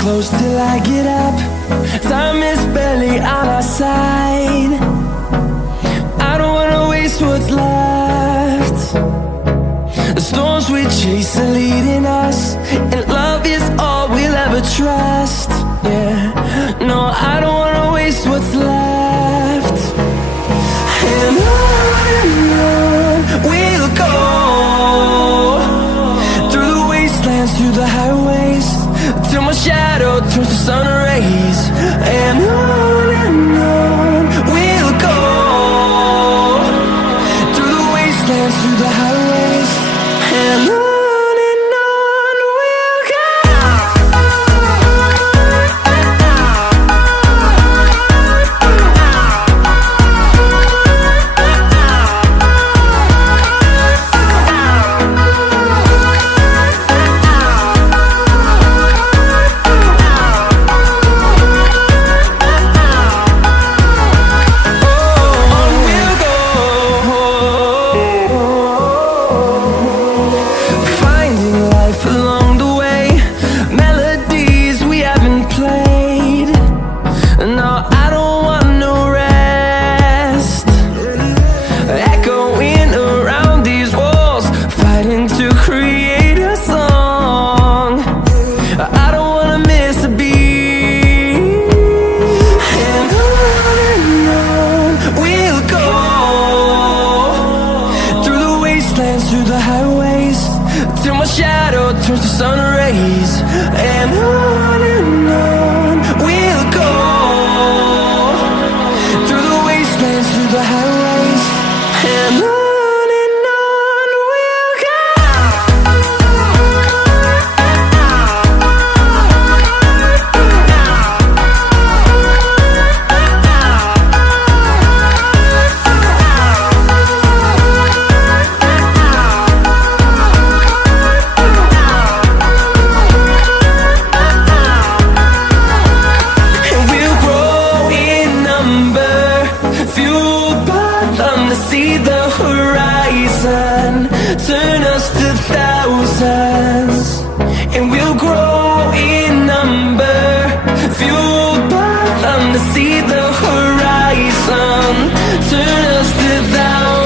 close till I get up. Time is barely on our side. I don't wanna waste what's left. The storms we chase are leading us, and love is all we'll ever trust. Yeah, no, I don't wanna waste what's left. And on we'll go, through the wastelands, through the highways, till my shadow turns to sun rays. And on we'll go, through the wastelands, through the highways, and on we'll go. Along the way, melodies we haven't played. No, I don't want no rest. Echoing around these walls, fighting to create a song. I don't wanna miss a beat. And on we'll go, through the wastelands, through the highways, till my shadow turns to sun rays. And on we'll go, through the wastelands, through the highways, and on we'll go. Fueled by them to see the horizon, turn us to thousands, and we'll grow in number. Fueled by them to see the horizon, turn us to thousands.